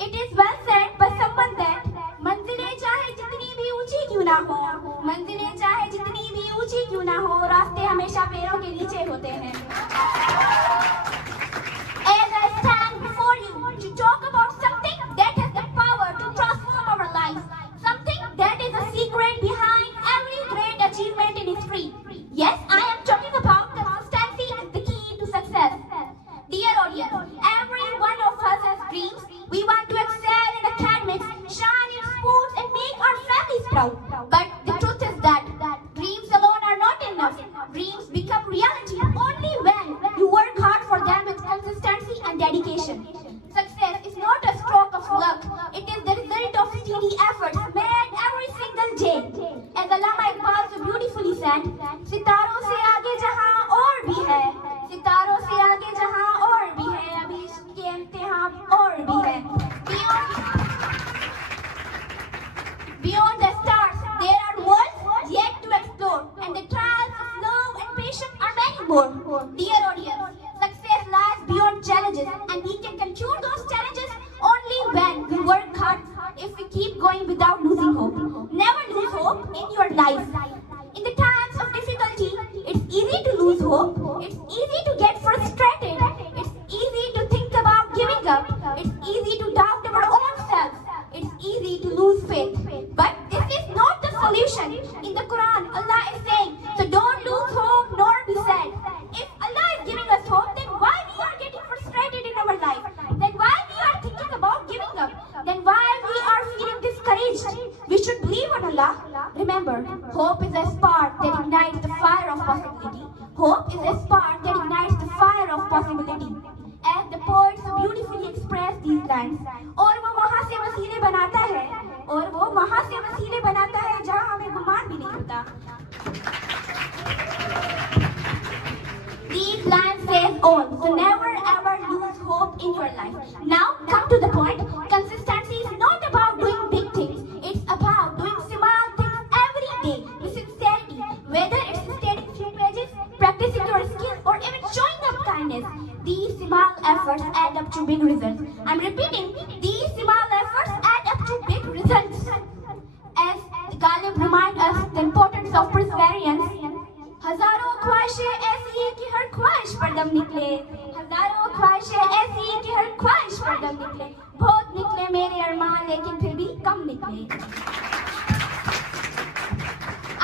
It is well said by someone that मंजिलें चाहे जितनी भी ऊंची क्यों ना हो, मंजिलें चाहे जितनी भी ऊंची क्यों ना हो, रास्ते हमेशा पैरों के नीचे होते हैं. As I stand before you to talk about something that has the power to transform our lives, something that is a secret behind every great achievement in history. Yes, I am talking about consistency is the key to success. Dear audience, every one of us has dreams. We want to excel in academics, shine in sports, and make our families proud. But the truth is that dreams alone are not enough. Dreams become reality only when you work hard for them with consistency and dedication. Success is not a stroke of luck. It is the result of steady efforts made every single day. As Allama Iqbal so beautifully said, सितारों से आगे जहां और भी है, सितारों से आगे जहां और भी है, अभी इसके इम्तिहान और भी है. Beyond the stars, there are worlds yet to explore, and the trials of love and patience are many more. Dear audience, success lies beyond challenges, and we can conquer those challenges only when we work hard. If we keep going without losing hope, never lose hope in your life. In the times of difficulty, it's easy to lose hope. It's easy to get frustrated. It's easy to think about giving up. It's easy to doubt our own selves. It's easy to lose faith. But this is not the solution. In the Quran, Allah is saying, so don't lose hope nor be sad. If Allah is giving us hope, then why we are getting frustrated in our life? Then why we are thinking about giving up? Then why we are feeling discouraged? We should believe on Allah. Remember, hope is a spark that ignites the fire of possibility. Hope is a spark that ignites the fire of possibility. As the poet so beautifully expressed these lines, और वो वहाँ से वसीले बनाता है, और वो वहाँ से वसीले बनाता है जहाँ हमें गुमान भी नहीं होता. These lines says all, so never ever lose hope in your life. Now come to the point. Consistency is not about doing big things. It's about doing small things every day with sincerity. Whether it's studying few pages, practicing your skills, or even showing up kindness. These small efforts add up to big results. I'm repeating, these small efforts add up to big results. As Ghalib reminds us the importance of perseverance. हजारों ख्वाहिशें ऐसी हैं कि हर ख्वाहिश पर दम निकले, हजारों ख्वाहिशें ऐसी हैं कि हर ख्वाहिश पर दम निकले, बहुत निकले मेरे अरमान लेकिन फिर भी कम निकले.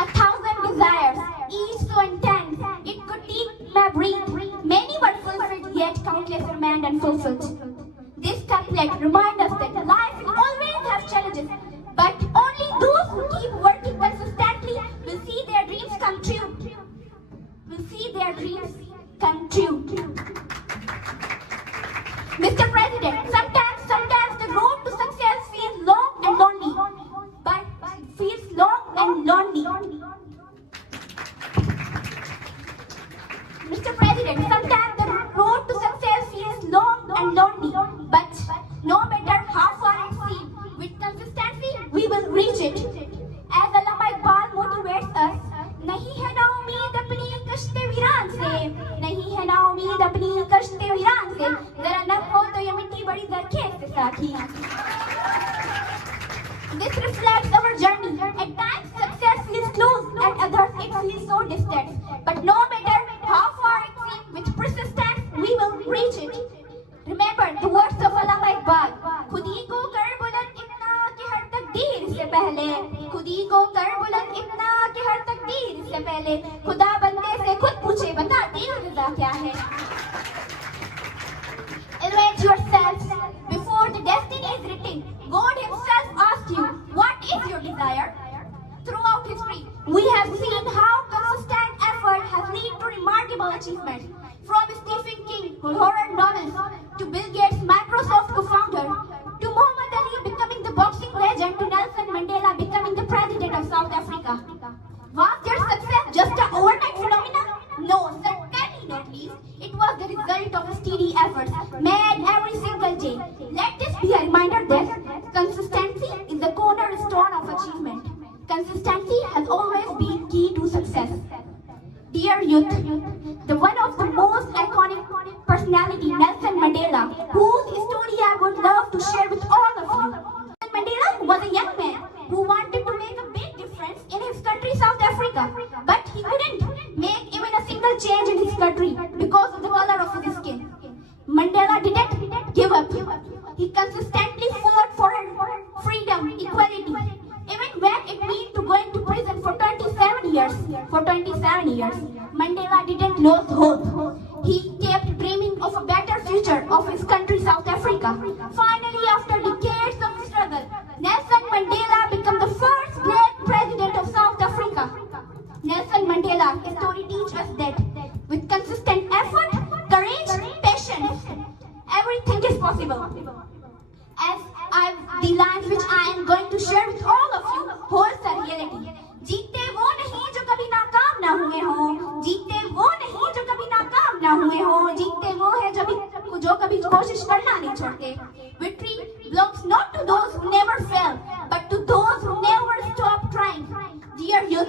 1,000 desires, each so intense, it could take my breath. Many were fulfilled, yet countless remained unfulfilled. This couplet reminds us that life will always have challenges, but only those who keep working consistently will see their dreams come true. Will see their dreams come true. Mr. President, sometimes the road to success feels long and lonely, but feels long and lonely. Mr. President, sometimes the road to success feels long and lonely, but no matter how far it seems, with consistency we will reach it. As Allama Iqbal motivates us, नहीं है ना उम्मीद अपनी कश्ते वीरान से, नहीं है ना उम्मीद अपनी कश्ते वीरान से, जरा नम हो तो ये मिट्टी बड़ी दरखेज से साथी. This reflects our journey. At times success feels close, at others it feels so distant. But no matter how far it seems, with persistence we will reach it. Remember the words of Allama Iqbal. खुद ही को कर बुलंद इतना कि हर तकदीर से पहले, खुद ही को कर बुलंद इतना कि हर तकदीर से पहले, खुदा बंदे से खुद पूछे बता तेरी रज़ा क्या है. Evaluate yourselves before the destiny is written. God himself asked you, what is your desire? Throughout history, we have seen how consistent effort has led to remarkable achievements. From Stephen King, horror novels, to Bill Gates, Microsoft co-founder, to Muhammad Ali becoming the boxing legend, to Nelson Mandela becoming the president of South Africa. Was their success just an overnight phenomenon? No, certainly not least. It was the result of steady efforts made every single day. Let this be a reminder that consistency is the cornerstone of achievement. Consistency has always been key to success. Dear youth, the one of the most iconic personality, Nelson Mandela, whose story I would love to share with all For 27 years, Mandela didn't lose hope. He kept dreaming of a better future of his country, South Africa. Finally, after decades of struggle, Nelson Mandela became the first black president of South Africa. Nelson Mandela's story teaches us that with consistent effort, courage, patience, everything is possible. The lines which I am going to share with all of you holds the reality. जीते वो नहीं जो कभी नाकाम ना हुए हो, जीते वो नहीं जो कभी नाकाम ना हुए हो, जीते वो है जो कभी कोशिश करना नहीं छोड़ते. Victory belongs not to those who never fail, but to those who never stop trying. Dear youth,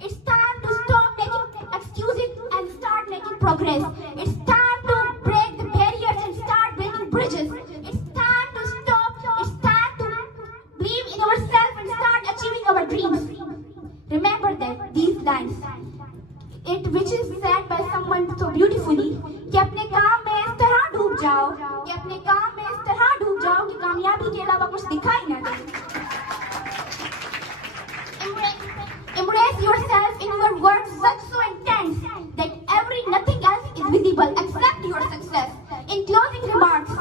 it's time to stop making excuses and start making progress. It's time to break the barriers and start building bridges. It's time to stop. It's time to believe in ourselves and start achieving our dreams. Remember that these lines, which is said by someone so beautifully, कि अपने काम में इस तरह डूब जाओ, कि अपने काम में इस तरह डूब जाओ कि कामयाबी के अलावा कुछ दिखाई ना दे. Embrace yourself in your work such so intense that nothing else is visible except your success. In closing remarks,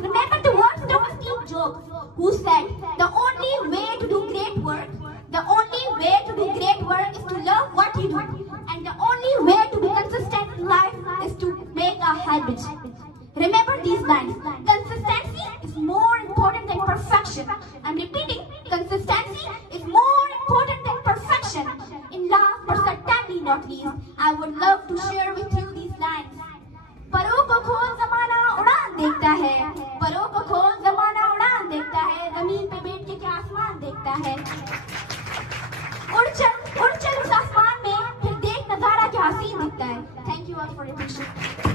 remember the words of Steve Jobs, who said, "The only way to do great work is to love what you do, and the only way to be consistent in life is to make a habit." Remember these lines. Consistency is more important than perfection. I'm repeating, consistency is more important than perfection. In last but certainly not least, I would love to share with you these lines. परों को खोल ज़माना उड़ान देखता है, परों को खोल ज़माना उड़ान देखता है, ज़मीन पे बैठ के क्या आसमान देखता है. उड़ चल उस आसमान में, फिर देख नज़ारा क्या हसीन दिखता है. Thank you all for your attention.